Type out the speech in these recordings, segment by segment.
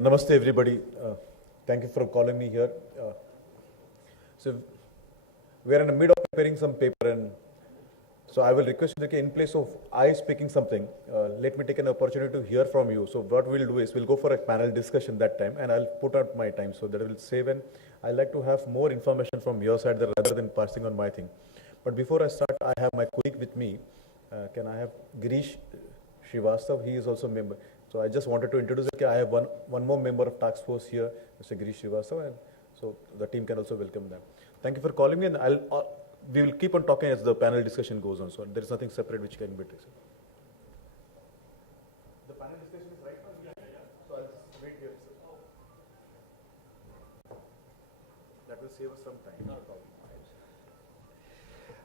Namaste, everybody. Thank you for calling me here. So, we are in the mid of preparing some paper, and so I will request you that in place of I speaking something, let me take an opportunity to hear from you. So, what we'll do is we'll go for a panel discussion that time, and I'll put out my time so that I will save. And I like to have more information from your side rather than passing on my thing. But before I start, I have my colleague with me. Can I have Girish Srivastav? He is also a member. So I just wanted to introduce that I have one more member of task force here, Mr. Girish Srivastav, and so the team can also welcome them. Thank you for calling me, and we will keep on talking as the panel discussion goes on. So there is nothing separate which can be taken. The panel discussion is right now. Yeah. So I'll just wait here. That will save us some time. Not a problem.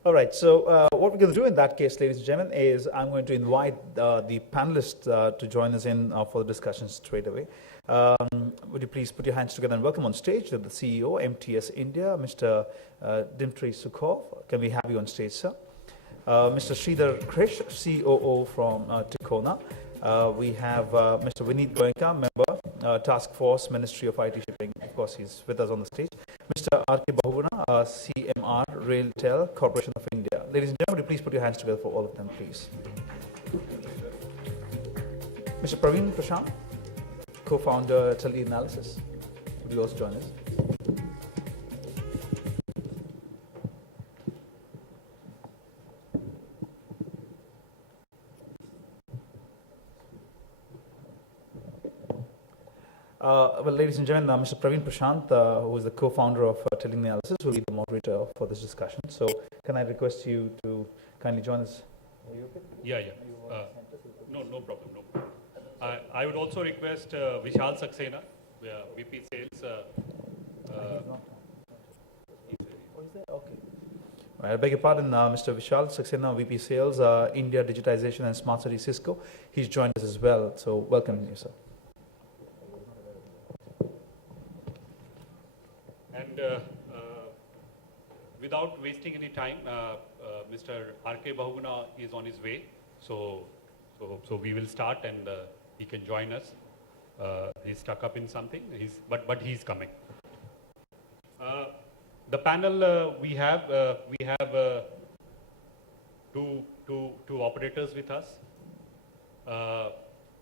All right, so what we're going to do in that case, ladies and gentlemen, is I'm going to invite the panelists to join us in for the discussion straight away. Would you please put your hands together and welcome on stage the CEO, MTS India, Mr. Dmitry Sukhov. Can we have you on stage, sir? Mr. Sridhar Krish, COO from Tikona. We have Mr. Vineet Goenka, member, Task Force, Ministry of IT Shipping. Of course, he's with us on the stage. Mr. R.K. Bahuguna, CMR, Railtel Corporation of India. Ladies and gentlemen, would you please put your hands together for all of them, please. Mr. Praveen Prashant, co-founder, Teleanalysis. Would you also join us? Well, ladies and gentlemen, Mr. Praveen Prashant, who is the co-founder of Teleanalysis, will be the moderator for this discussion. So, can I request you to kindly join us? Are you okay? Yeah. No problem. I would also request Vishal Saxena, VP Sales. Okay. I beg your pardon, Mr. Vishal Saxena, VP Sales, India Digitization and Smart City Cisco. He's joined us as well. So, welcome you, sir. And without wasting any time, Mr. R.K. Bahuguna is on his way. So we will start, and he can join us. He's stuck up in something, but he's coming. The panel we have two operators with us.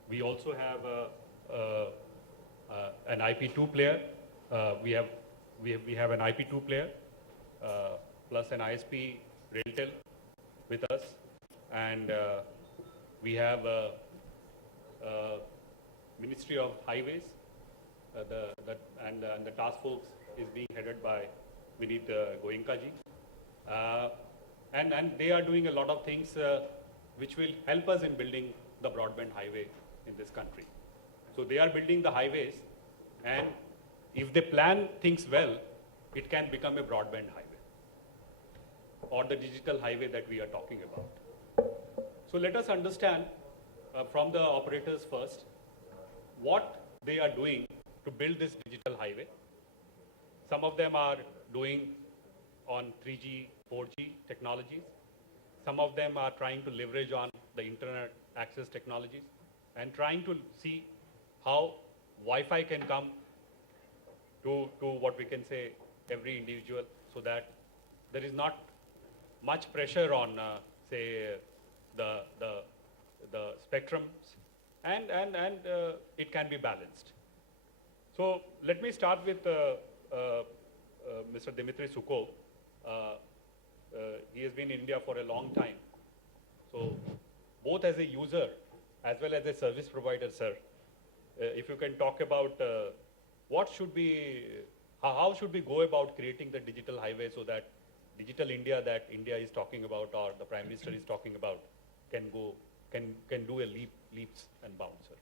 We also have an IP2 player. We have an IP2 player plus an ISP Railtel with us, and we have Ministry of Highways. And the task force is being headed by Vineet Goenka ji, and they are doing a lot of things which will help us in building the broadband highway in this country. So they are building the highways, and if they plan things well, it can become a broadband highway or the digital highway that we are talking about. So let us understand from the operators first what they are doing to build this digital highway. Some of them are doing on 3G, 4G technologies. Some of them are trying to leverage on the internet access technologies and trying to see how Wi-Fi can come to what we can say every individual, so that there is not much pressure on say the spectrums, and it can be balanced. So let me start with Mr. Dmitry Sukhov. He has been in India for a long time. So both as a user as well as a service provider, sir, if you can talk about how should we go about creating the digital highway so that digital India that India is talking about, or the Prime Minister is talking about, can do a leaps and bounds, sir.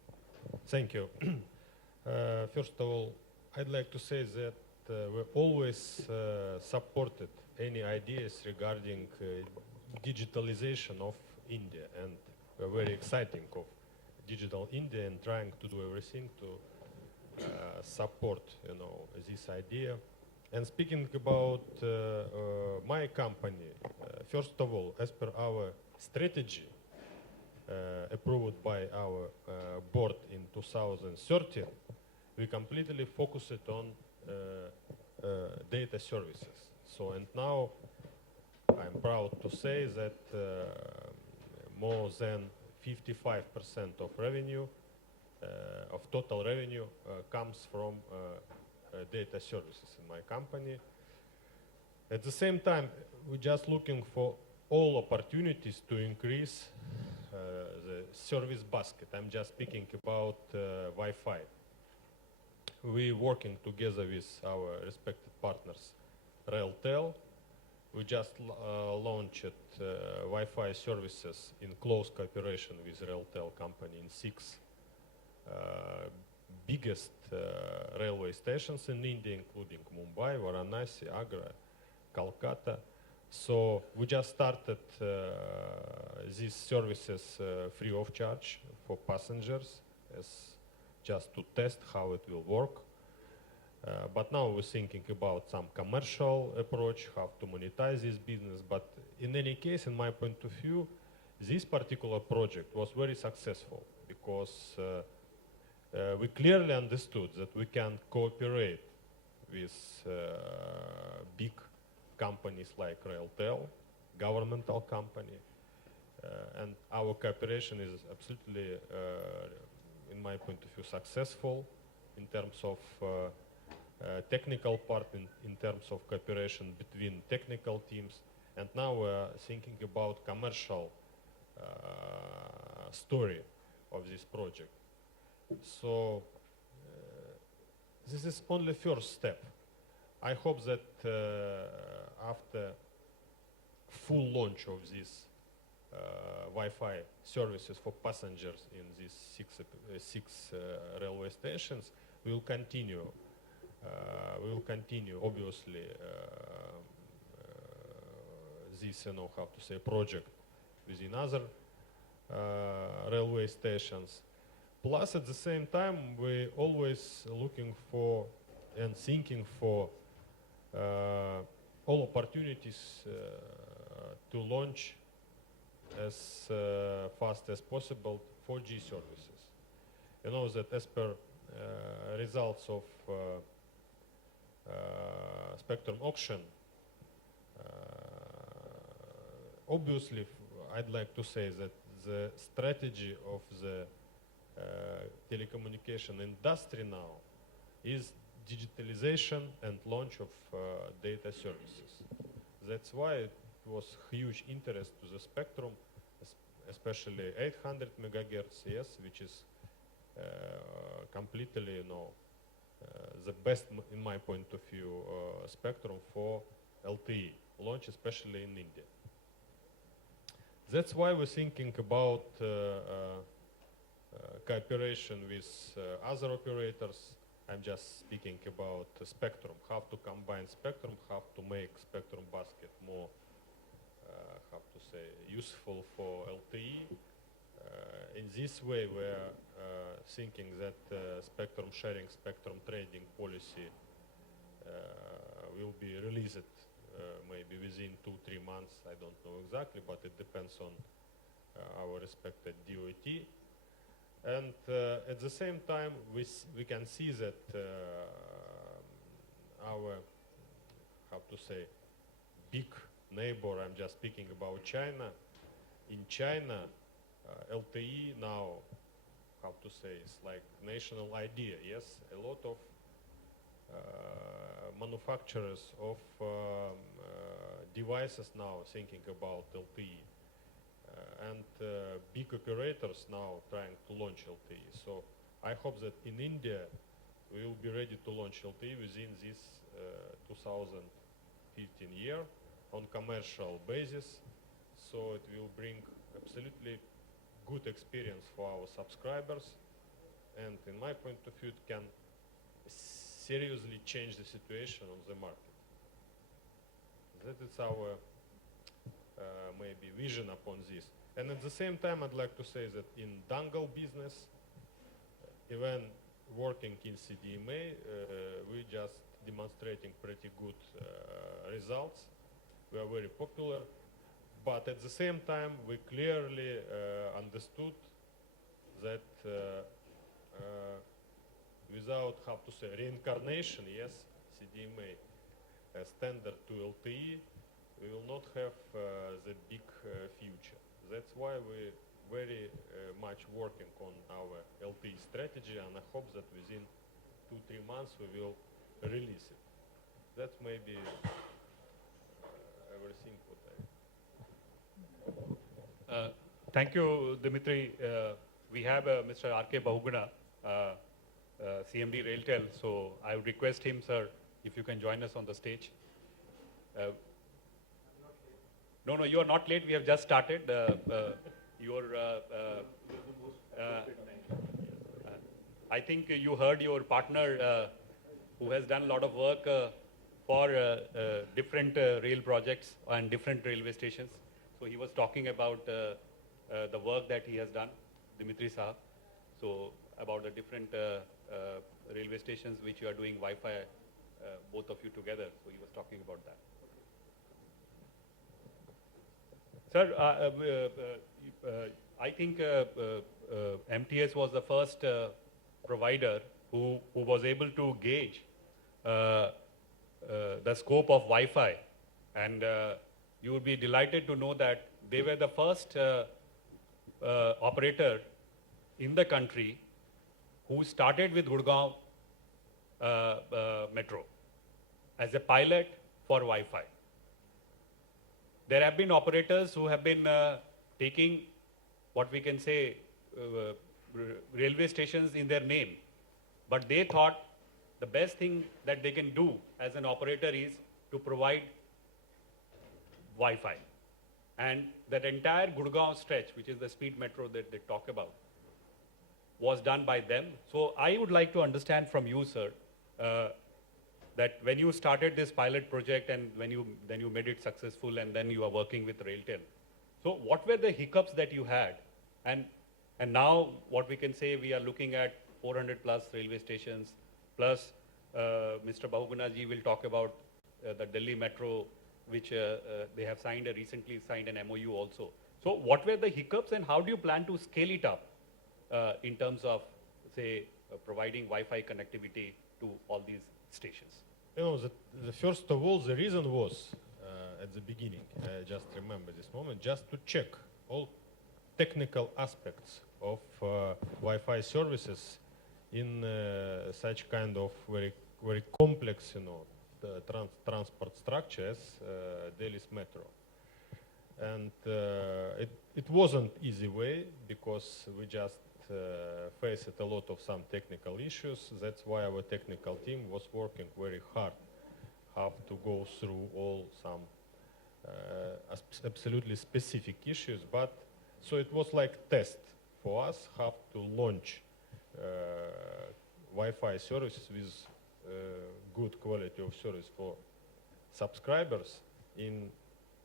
Thank you. First of all, I'd like to say that we always supported any ideas regarding digitalization of India, and we're very excited of digital India and trying to do everything to support, this idea. And speaking about my company, first of all, as per our strategy approved by our board in 2030, we completely focus it on data services. So, and now I'm proud to say that more than 55% of revenue, of total revenue, comes from data services in my company. At the same time, we're just looking for all opportunities to increase the service basket. I'm just speaking about Wi-Fi. We're working together with our respected partners, Railtel. We just launched Wi-Fi services in close cooperation with Railtel company in 6 biggest railway stations in India, including Mumbai, Varanasi, Agra, Kolkata. So we just started these services free of charge for passengers, as just to test how it will work. But now we're thinking about some commercial approach, how to monetize this business. But in any case, in my point of view, this particular project was very successful because we clearly understood that we can cooperate with big companies like Railtel, governmental company, and our cooperation is absolutely, in my point of view, successful in terms of technical part, in terms of cooperation between technical teams, and now we're thinking about commercial story of this project. So this is only first step. I hope that after full launch of these Wi-Fi services for passengers in these six railway stations, we will continue. Obviously, this, how to say, project within other railway stations. Plus, at the same time, we're always looking for and thinking for all opportunities to launch as fast as possible 4G services. You know that as per results of spectrum auction, obviously I'd like to say that the strategy of the telecommunication industry now is digitalization and launch of data services. That's why it was huge interest to the spectrum, especially 800 megahertz, yes, which is completely, the best, in my point of view, spectrum for LTE launch, especially in India. That's why we're thinking about cooperation with other operators. I'm just speaking about spectrum, how to combine spectrum, how to make spectrum basket more, how to say, useful for LTE. In this way, we're thinking that spectrum sharing, spectrum trading policy will be released maybe within 2-3 months. I don't know exactly, but it depends on our respected DOT. And at the same time, we can see that our, how to say, big neighbor, I'm just speaking about China. In China, LTE now, how to say, it's like national idea, yes? A lot of manufacturers of devices now thinking about LTE. And big operators now trying to launch LTE. So I hope that in India, we will be ready to launch LTE within this 2015 year on commercial basis. So it will bring absolutely good experience for our subscribers. And in my point of view, it can seriously change the situation on the market. That is our maybe vision upon this. And at the same time, I'd like to say that in dongle business, even working in CDMA, we're just demonstrating pretty good results. We are very popular. But at the same time, we clearly understood that how to say, reincarnation, yes, CDMA standard to LTE, we will not have the big future. That's why we very much working on our LTE strategy, and I hope that within 2-3 months we will release it. That's maybe everything what I... Thank you, Dimitri. We have Mr. R.K. Bahuguna, CMD Railtel, so I would request him, sir, if you can join us on the stage. No, you are not late. We have just started. I think you heard your partner who has done a lot of work for different rail projects and different railway stations. So he was talking about the work that he has done, Dimitri Sahab. So about the different railway stations which you are doing Wi-Fi, both of you together. So he was talking about that. Sir, I think MTS was the first provider who was able to gauge the scope of Wi-Fi, and you would be delighted to know that they were the first operator in the country who started with Gurgaon Metro as a pilot for Wi-Fi. There have been operators who have been taking what we can say railway stations in their name, but they thought the best thing that they can do as an operator is to provide Wi-Fi. And that entire Gurgaon stretch, which is the speed metro that they talk about, was done by them. So I would like to understand from you, sir, that when you started this pilot project and then you made it successful and then you are working with Railtel. So what were the hiccups that you had? And now what we can say, we are looking at 400 plus railway stations, plus Mr. Bahuguna ji will talk about the Delhi Metro, which they have recently signed an MOU also. So what were the hiccups and how do you plan to scale it up in terms of, say, providing Wi-Fi connectivity to all these stations? You know, the first of all, the reason was at the beginning, just remember this moment, just to check all technical aspects of Wi-Fi services in such kind of very complex, you know, transport structure as Delhi's metro. And it wasn't easy way because we just faced a lot of some technical issues. That's why our technical team was working very hard how to go through all some absolutely specific issues. But so it was like test for us how to launch Wi-Fi services with good quality of service for subscribers in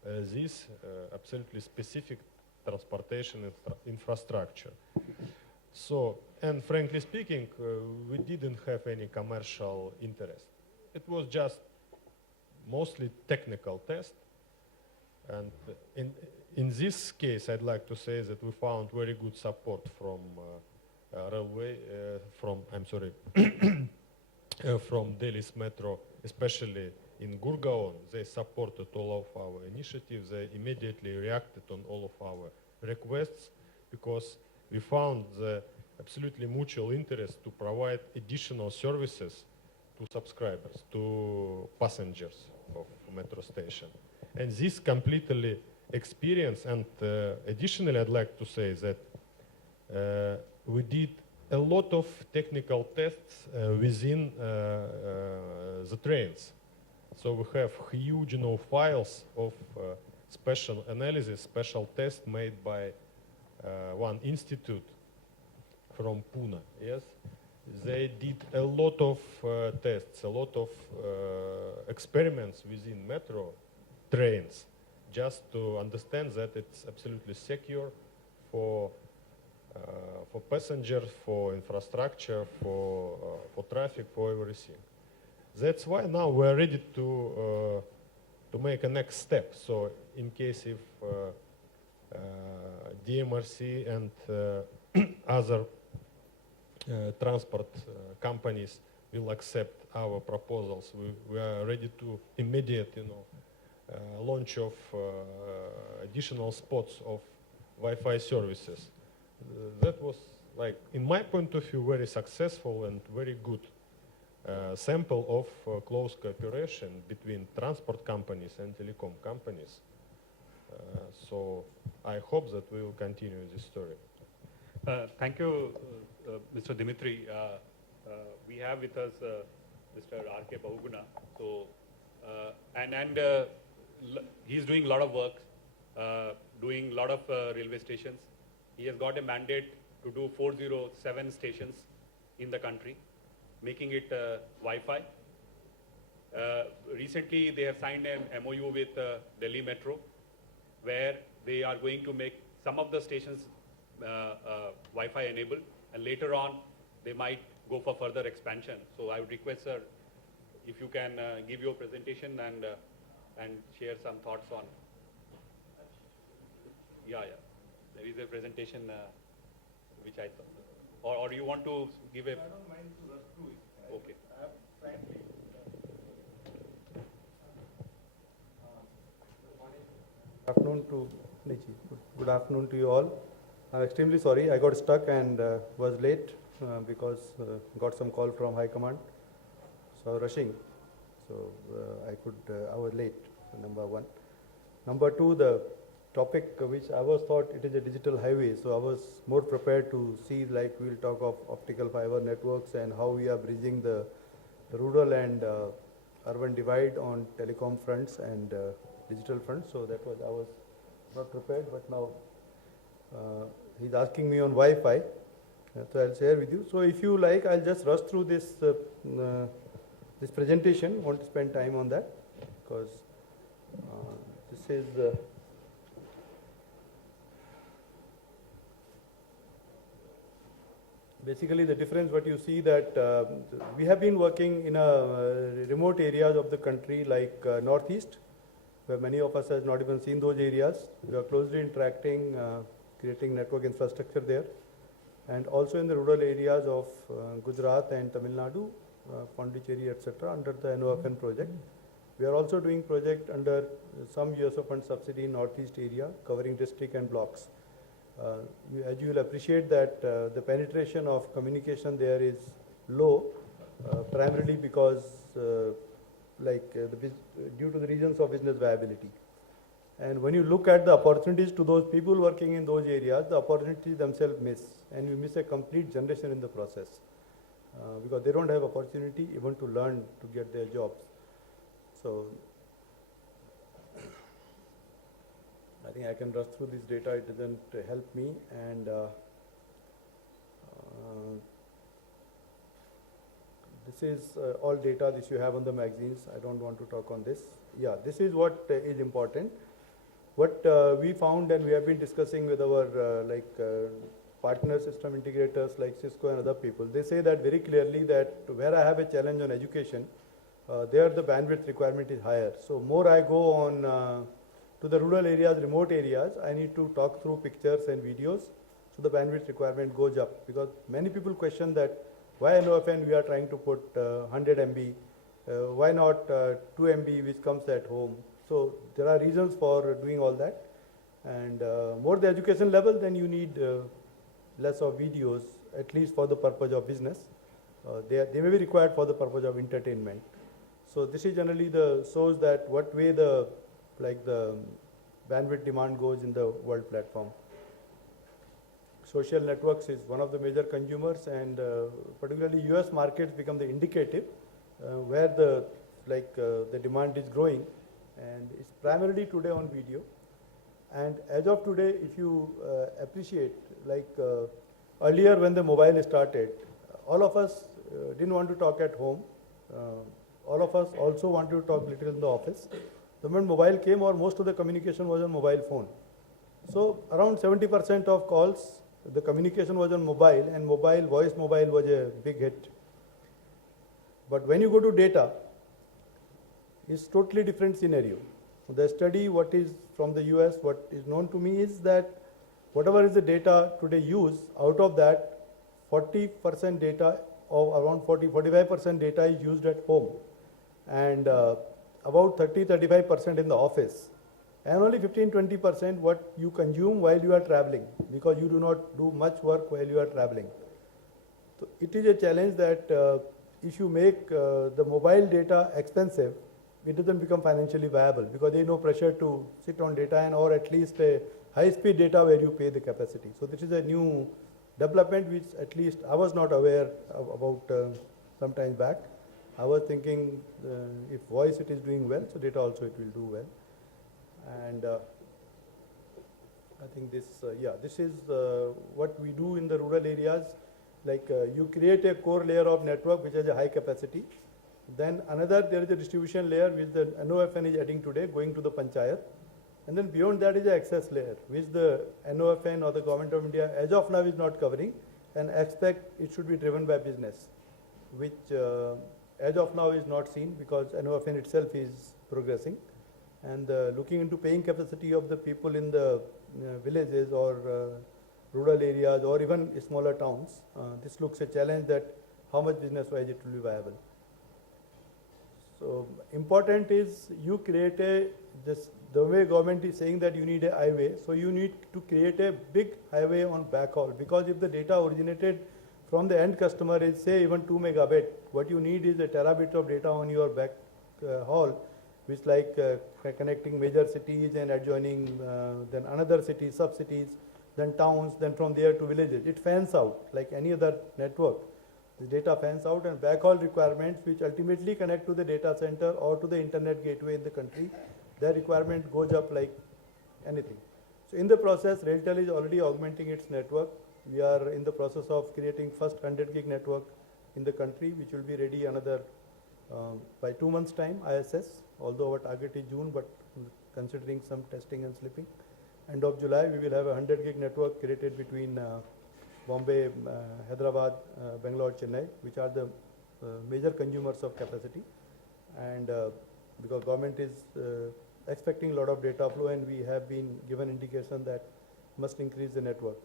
this absolutely specific transportation infrastructure. So, and frankly speaking, we didn't have any commercial interest. It was just mostly technical test. And in this case, I'd like to say that we found very good support from railway, from Delhi's metro, especially in Gurgaon. They supported all of our initiatives. They immediately reacted on all of our requests because we found the absolutely mutual interest to provide additional services to subscribers, to passengers of metro station. And this completely experience, and additionally I'd like to say that we did a lot of technical tests within the trains. So we have huge files of special analysis, special tests made by one institute from Pune, yes? They did a lot of tests, a lot of experiments within metro trains, just to understand that it's absolutely secure for passengers, for infrastructure, for traffic, for everything. That's why now we're ready to make a next step. So in case if DMRC and other transport companies will accept our proposals. We are ready to immediate, launch of additional spots of Wi-Fi services. That was, like, in my point of view, very successful and very good sample of close cooperation between transport companies and telecom companies. So I hope that we will continue this story. Thank you, Mr. Dimitri. We have with us Mr. R.K. Bahuguna. So, he's doing a lot of work, doing a lot of railway stations. He has got a mandate to do 407 stations in the country, making it Wi-Fi. Recently, they have signed an MOU with Delhi Metro, where they are going to make some of the stations Wi-Fi enabled, and later on, they might go for further expansion. So I would request, sir, if you can give your presentation and share some thoughts on. Yeah. There is a presentation which I thought, or do you want to give a? I don't mind to rush through it. Okay. Good afternoon to Nichi. Good afternoon to you all. I'm extremely sorry. I got stuck and was late because got some call from High Command. So I was rushing. So I was late, number one. Number two, the topic which I was thought it is a digital highway. So I was more prepared to see, like, we'll talk of optical fiber networks and how we are bridging the rural and urban divide on telecom fronts and digital fronts. So that was, I was not prepared, but now he's asking me on Wi-Fi. So I'll share with you. So if you like, I'll just rush through this this presentation. Won't spend time on that because this is basically the difference. What you see that we have been working in remote areas of the country like Northeast, where many of us has not even seen those areas. We are closely interacting, creating network infrastructure there, and also in the rural areas of Gujarat and Tamil Nadu, Pondicherry, etc., under the NOFN project. We are also doing project under some USO fund subsidy in Northeast area, covering district and blocks. As you will appreciate that the penetration of communication there is low, primarily because due to the reasons of business viability. And when you look at the opportunities to those people working in those areas, the opportunities themselves miss, and you miss a complete generation in the process because they don't have opportunity even to learn to get their jobs. So I think I can rush through this data. It doesn't help me, and this is all data that you have on the magazines. I don't want to talk on this. Yeah, this is what is important. What we found, and we have been discussing with our partner system integrators like Cisco and other people, they say that very clearly that where I have a challenge on education, there the bandwidth requirement is higher. So more I go on to the rural areas, remote areas, I need to talk through pictures and videos, so the bandwidth requirement goes up. Because many people question that why NOFN we are trying to put 100 MB, why not 2 MB which comes at home. So there are reasons for doing all that, and more the education level, then you need less of videos, at least for the purpose of business. They may be required for the purpose of entertainment. So this is generally the shows that what way the bandwidth demand goes in the world platform. Social networks is one of the major consumers, and particularly US markets become the indicative where the demand is growing, and it's primarily today on video. And as of today, if you appreciate, earlier when the mobile started, all of us didn't want to talk at home. All of us also wanted to talk little in the office. The moment mobile came, or most of the communication was on mobile phone. So around 70% of calls, the communication was on mobile, and voice mobile was a big hit. But when you go to data, it's totally different scenario. The study, what is from the US, what is known to me is that whatever is the data today used, out of that, 40% data around 45% data is used at home, and about 35% in the office, and only 15-20% what you consume while you are traveling, because you do not do much work while you are traveling. So it is a challenge that if you make the mobile data expensive, it doesn't become financially viable, because there is no pressure to sit on data, and or at least a high-speed data where you pay the capacity. So this is a new development which at least I was not aware about some time back. I was thinking if voice it is doing well, so data also it will do well. And I think this, this is what we do in the rural areas. Like you create a core layer of network which has a high capacity. Then another, there is a distribution layer which the NOFN is adding today, going to the panchayat. And then beyond that is the access layer, which the NOFN or the Government of India as of now is not covering, and expect it should be driven by business, which as of now is not seen, because NOFN itself is progressing. And looking into paying capacity of the people in the villages or rural areas or even smaller towns, this looks a challenge that how much business-wise it will be viable. So important is you create the way government is saying that you need a highway, so you need to create a big highway on backhaul, because if the data originated from the end customer is say even 2 megabit, what you need is a terabit of data on your backhaul, which like connecting major cities and adjoining then another city, sub-cities, then towns, then from there to villages. It fans out like any other network. The data fans out, and backhaul requirements which ultimately connect to the data center or to the internet gateway in the country, their requirement goes up like anything. So in the process, RailTel is already augmenting its network. We are in the process of creating first 100 gig network in the country, which will be ready another by 2 months time, ISS, although our target is June, but considering some testing and slipping. End of July, we will have a 100 gig network created between Bombay, Hyderabad, Bangalore, Chennai, which are the major consumers of capacity. And because government is expecting a lot of data flow, and we have been given indication that must increase the network.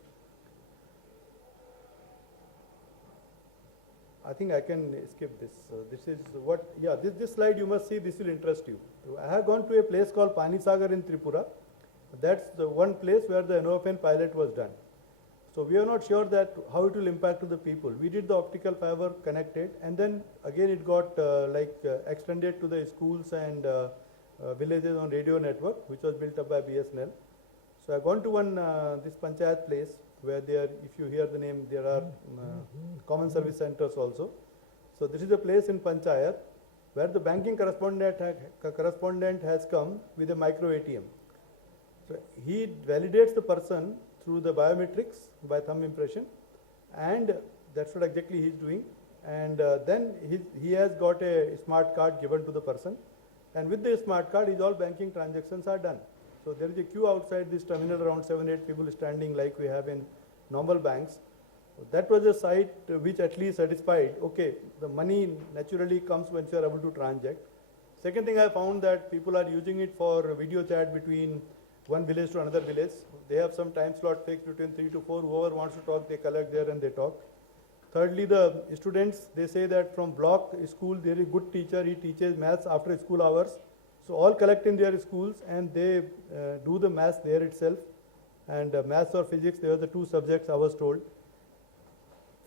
I think I can skip this. This is what, this slide you must see, this will interest you. I have gone to a place called Panisagar in Tripura. That's the one place where the NOFN pilot was done. So we are not sure that how it will impact to the people. We did the optical fiber connected, and then again it got extended to the schools and villages on radio network, which was built up by BSNL. So I've gone to one this panchayat place where there, if you hear the name, there are common service centers also. So this is a place in panchayat where the banking correspondent has come with a micro ATM. So he validates the person through the biometrics by thumb impression, and that's what exactly he's doing. And then he has got a smart card given to the person, and with the smart card his all banking transactions are done. So there is a queue outside this terminal, around 7-8 people standing like we have in normal banks. That was a site which at least satisfied, okay, the money naturally comes when you are able to transact. Second thing, I found that people are using it for video chat between one village to another village. They have some time slot fixed between 3 to 4. Whoever wants to talk, they collect there and they talk. Thirdly, the students, they say that from block school, there is a good teacher, he teaches maths after school hours. So all collect in their schools and they do the maths there itself. And maths or physics, they are the two subjects I was told.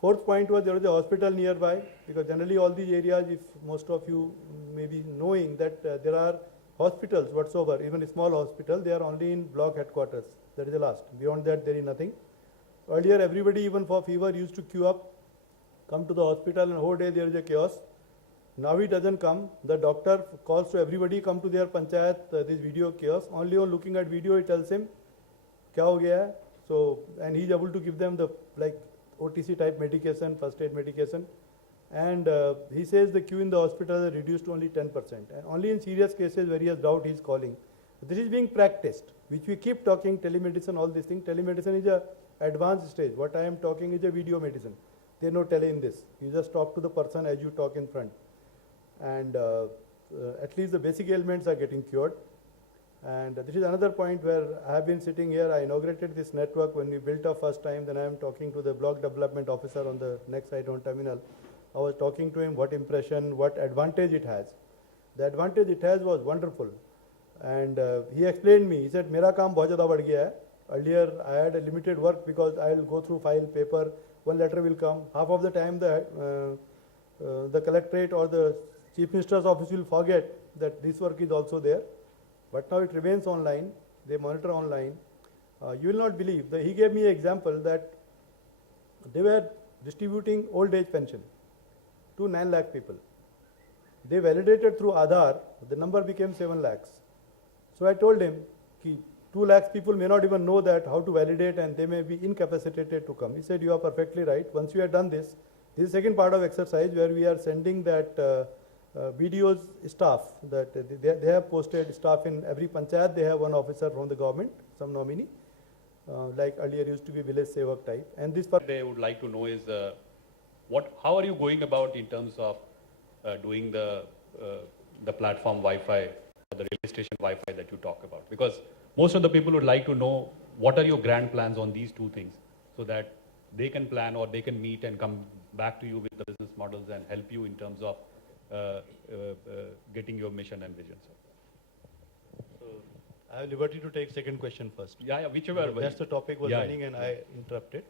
Fourth point was there was a hospital nearby, because generally all these areas, if most of you may be knowing that there are hospitals whatsoever, even a small hospital, they are only in block headquarters. That is the last. Beyond that, there is nothing. Earlier, everybody, even for fever, used to queue up, come to the hospital, and whole day there is a chaos. Now he doesn't come. The doctor calls to everybody, come to their panchayat, this video chaos. Only on looking at video, he tells him, kya ho gaya hai? So, and he's able to give them the like OTC type medication, first aid medication. And he says the queue in the hospital is reduced to only 10%. And only in serious cases where he has doubt, he is calling. This is being practiced, which we keep talking, telemedicine, all these things. Telemedicine is a advanced stage. What I am talking is a video medicine. There is no tele in this. You just talk to the person as you talk in front. And at least the basic ailments are getting cured. And this is another point where I have been sitting here. I inaugurated this network when we built up first time. Then I am talking to the block development officer on the next side on terminal. I was talking to him what impression, what advantage it has. The advantage it has was wonderful. And he explained me, he said, "Mera kaam bahut zyada badh gaya hai. Earlier I had a limited work because I will go through file, paper, one letter will come. Half of the time the collectorate or the Chief Minister's office will forget that this work is also there. But now it remains online, they monitor online. You will not believe, that he gave me an example that they were distributing old age pension to 9 lakh people. They validated through Aadhaar, the number became 7 lakhs. So I told him, 2 lakhs people may not even know that how to validate and they may be incapacitated to come. He said, "You are perfectly right. Once you have done this is the second part of exercise where we are sending that BDO's staff, that they have posted staff in every panchayat, they have one officer from the government, some nominee, like earlier used to be village sevak type. And this They would like to know is how are you going about in terms of doing the platform Wi-Fi or the railway station Wi-Fi that you talk about? Because most of the people would like to know what are your grand plans on these two things so that they can plan or they can meet and come back to you with the business models and help you in terms of getting your mission and vision. So I have liberty to take second question first. Yeah, whichever. That's the topic was running and I interrupted.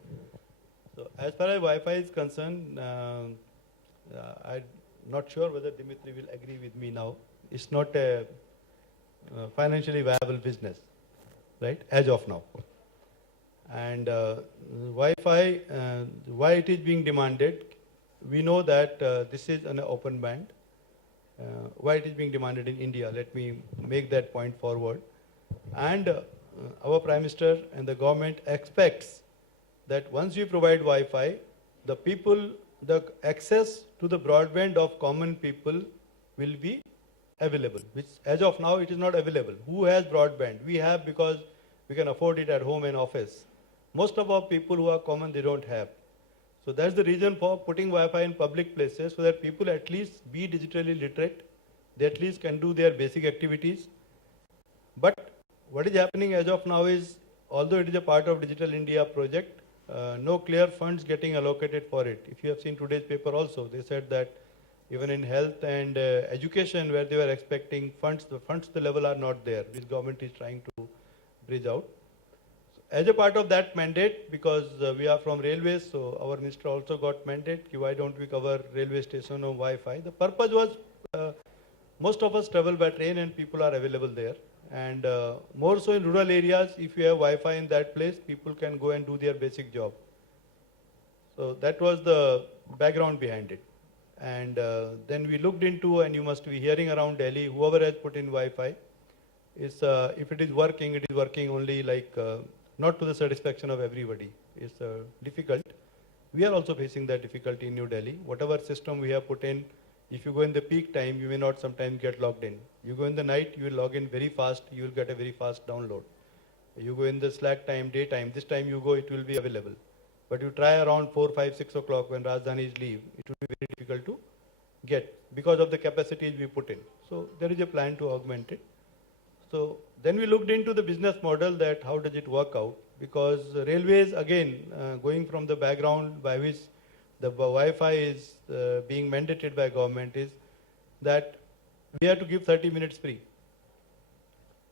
So as far as Wi-Fi is concerned, I'm not sure whether Dimitri will agree with me now. It's not a financially viable business, right, as of now. And Wi-Fi, why it is being demanded, we know that this is an open band. Why it is being demanded in India, let me make that point forward. And our Prime Minister and the government expects that once we provide Wi-Fi, the people, the access to the broadband of common people will be available, which as of now it is not available. Who has broadband? We have because we can afford it at home and office. Most of our people who are common, they don't have. So that's the reason for putting Wi-Fi in public places so that people at least be digitally literate. They at least can do their basic activities. But what is happening as of now is, although it is a part of Digital India project, no clear funds getting allocated for it. If you have seen today's paper also, they said that even in health and education where they were expecting funds, the level are not there, which government is trying to bridge out. As a part of that mandate, because we are from railways, so our minister also got mandate, why don't we cover railway station on Wi-Fi? The purpose was, most of us travel by train and people are available there. And more so in rural areas, if you have Wi-Fi in that place, people can go and do their basic job. So that was the background behind it. And then we looked into, and you must be hearing around Delhi, whoever has put in Wi-Fi, is if it is working only like, not to the satisfaction of everybody. It's difficult. We are also facing that difficulty in New Delhi. Whatever system we have put in, if you go in the peak time, you may not sometimes get logged in. You go in the night, you will log in very fast, you will get a very fast download. You go in the slack time, daytime, this time you go, it will be available. But you try around 4, 5, 6 o'clock when Rajdhanis leave, it will be very difficult to get because of the capacities we put in. So there is a plan to augment it. So then we looked into the business model, that how does it work out, because railways, again, going from the background by which the Wi-Fi is being mandated by government, is that we have to give 30 minutes free.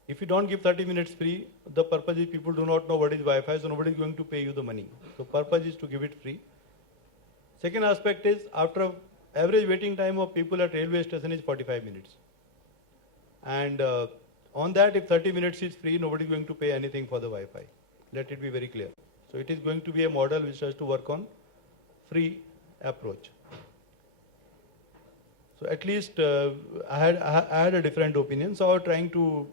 If you don't give 30 minutes free, the purpose is people do not know what is Wi-Fi, so nobody is going to pay you the money. So purpose is to give it free. Second aspect is, after average waiting time of people at railway station is 45 minutes. And on that, if 30 minutes is free, nobody is going to pay anything for the Wi-Fi. Let it be very clear. So it is going to be a model which has to work on free approach. So at least I had a different opinion. So I was trying to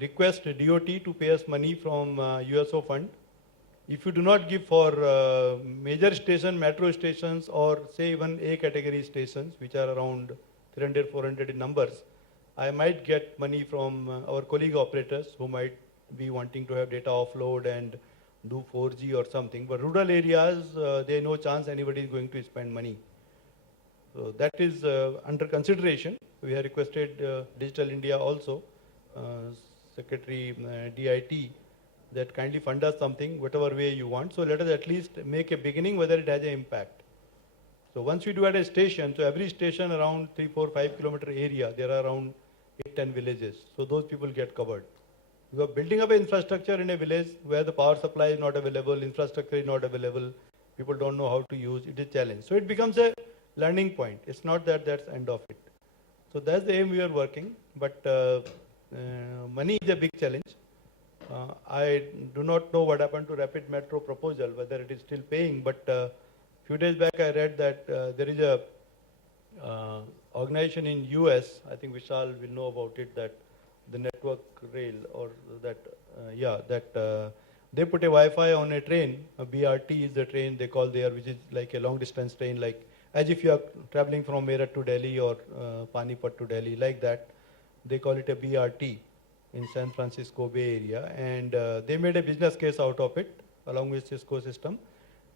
request DOT to pay us money from USO fund. If you do not give for major station, metro stations, or say even A category stations, which are around 300, 400 in numbers, I might get money from our colleague operators who might be wanting to have data offload and do 4G or something. But rural areas, there is no chance anybody is going to spend money. So that is under consideration. We have requested Digital India also, Secretary DIT, that kindly fund us something, whatever way you want. So let us at least make a beginning, whether it has an impact. So once we do at a station, so every station around 3, 4, 5 kilometer area, there are around 8, 10 villages. So those people get covered. You are building up an infrastructure in a village where the power supply is not available, infrastructure is not available, people don't know how to use, it is a challenge. So it becomes a learning point. It's not that that's the end of it. So that's the aim we are working, but money is a big challenge. I do not know what happened to Rapid Metro proposal, whether it is still paying, but few days back I read that there is a organization in US, I think Vishal will know about it, that the network rail or that, they put a Wi-Fi on a train, a BRT is the train they call there, which is like a long distance train, like as if you are traveling from Meerut to Delhi or Panipat to Delhi, like that. They call it a BRT in San Francisco Bay Area, and they made a business case out of it along with Cisco system.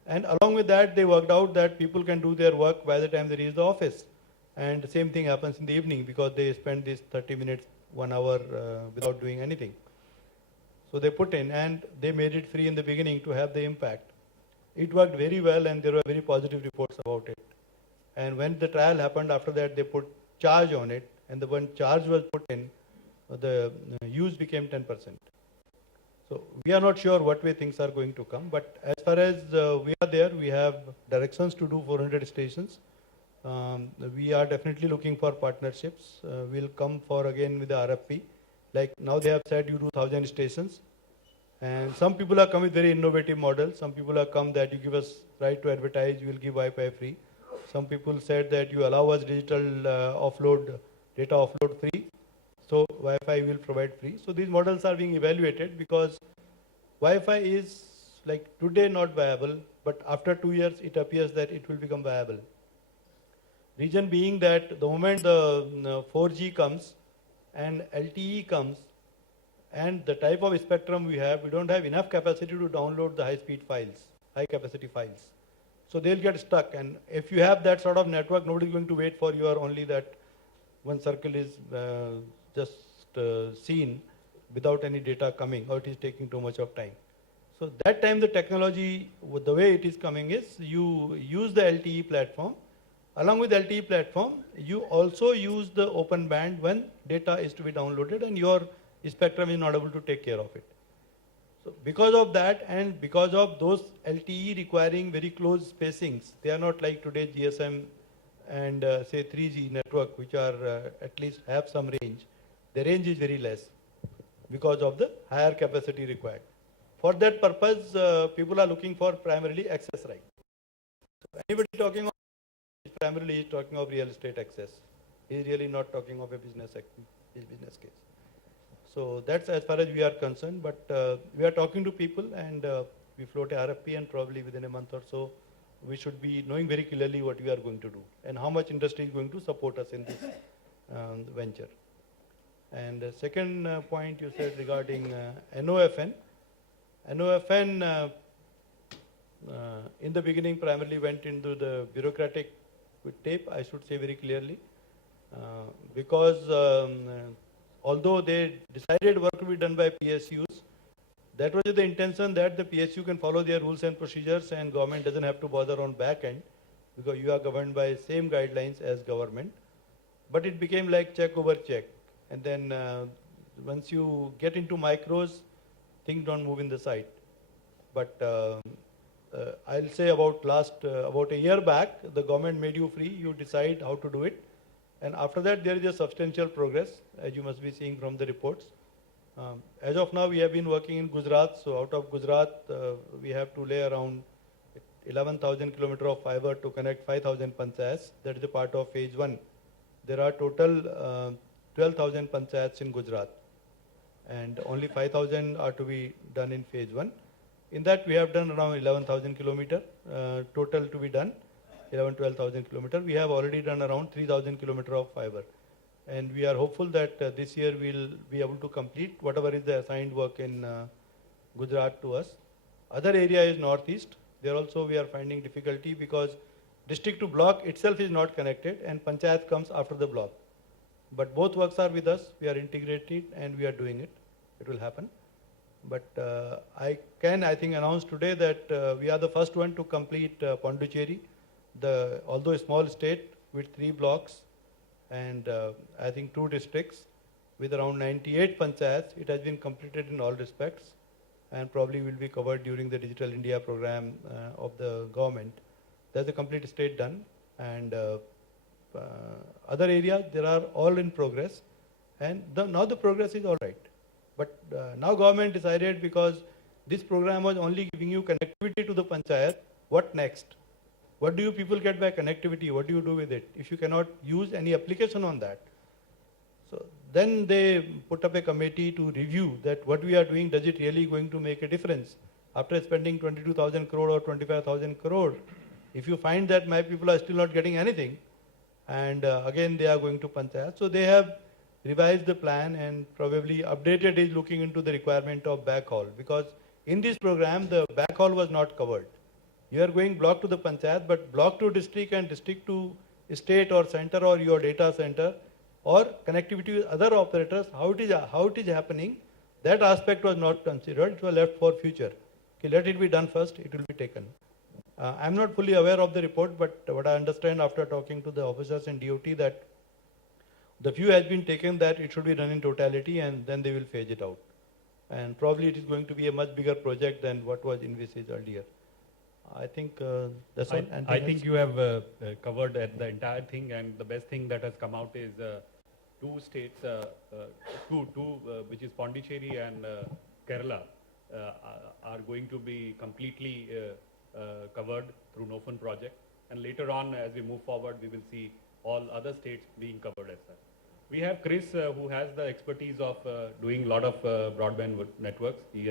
And along with that, they worked out that people can do their work by the time they reach the office. And the same thing happens in the evening because they spend this 30 minutes, 1 hour without doing anything. So they put in, and they made it free in the beginning to have the impact. It worked very well, and there were very positive reports about it. And when the trial happened, after that they put charge on it, and when charge was put in, the use became 10%. So we are not sure what way things are going to come, but as far as we are there, we have directions to do 400 stations. We are definitely looking for partnerships. We'll come for again with the RFP. Like now they have said you do 1,000 stations. And some people have come with very innovative models. Some people have come that you give us right to advertise, you will give Wi-Fi free. Some people said that you allow us digital offload, data offload free. So Wi-Fi will provide free. So these models are being evaluated because Wi-Fi is like today not viable, but after 2 years it appears that it will become viable. Reason being that the moment the 4G comes and LTE comes and the type of spectrum we have, we don't have enough capacity to download the high-speed files, high-capacity files. So they'll get stuck, and if you have that sort of network, nobody's going to wait for your only that one circle is just seen without any data coming, or it is taking too much of time. So that time the technology, the way it is coming is you use the LTE platform. Along with LTE platform, you also use the open band when data is to be downloaded and your spectrum is not able to take care of it. So because of that and because of those LTE requiring very close spacings, they are not like today GSM and say 3G network, which are at least have some range. The range is very less because of the higher capacity required. For that purpose, people are looking for primarily access right. So anybody talking of primarily is talking of real estate access. He is really not talking of a business case. So that's as far as we are concerned, but we are talking to people and we float a RFP, and probably within a month or so, we should be knowing very clearly what we are going to do and how much industry is going to support us in this venture. And second point you said regarding NOFN. NOFN in the beginning primarily went into the bureaucratic tape, I should say very clearly, because although they decided work to be done by PSUs, that was the intention that the PSU can follow their rules and procedures and government doesn't have to bother on back end because you are governed by same guidelines as government. But it became like check over check. And then once you get into micros, things don't move in the site. But I'll say about about a year back, the government made you free, you decide how to do it. And after that, there is a substantial progress, as you must be seeing from the reports. As of now, we have been working in Gujarat. So out of Gujarat, we have to lay around 11,000 kilometers of fiber to connect 5,000 panchayats. That is a part of phase 1. There are total 12,000 panchayats in Gujarat, and only 5,000 are to be done in phase 1. In that, we have done around 11,000 kilometers total to be done. 12,000 kilometers. We have already done around 3,000 kilometers of fiber. And we are hopeful that this year we'll be able to complete whatever is the assigned work in Gujarat to us. Other area is northeast. There also we are finding difficulty because district to block itself is not connected and panchayat comes after the block. But both works are with us. We are integrated and we are doing it. It will happen. But I think, announce today that we are the first one to complete Pondicherry. although a small state with 3 blocks and I think 2 districts with around 98 panchayats, it has been completed in all respects and probably will be covered during the Digital India program of the government. There's a complete state done, and other areas there are all in progress, and now the progress is all right. But now government decided, because this program was only giving you connectivity to the panchayat, what next? What do you people get by connectivity? What do you do with it if you cannot use any application on that? So then they put up a committee to review that what we are doing, does it really going to make a difference? After spending 22,000 crore or 25,000 crore, if you find that my people are still not getting anything, and again they are going to panchayat. So they have revised the plan and probably updated is looking into the requirement of backhaul, because in this program the backhaul was not covered. You are going block to the panchayat, but block to district and district to state or center or your data center, or connectivity with other operators, how it is happening, that aspect was not considered. It was left for future. Okay, let it be done first, it will be taken. I'm not fully aware of the report, but what I understand after talking to the officers in DOT, that the view has been taken that it should be done in totality and then they will phase it out. And probably it is going to be a much bigger project than what was envisaged earlier. I think that's all. I think you have covered the entire thing, and the best thing that has come out is 2 states, which is Pondicherry and Kerala, are going to be completely covered through NOFN project. And later on, as we move forward, we will see all other states being covered as well. We have Chris, who has the expertise of doing a lot of broadband networks. He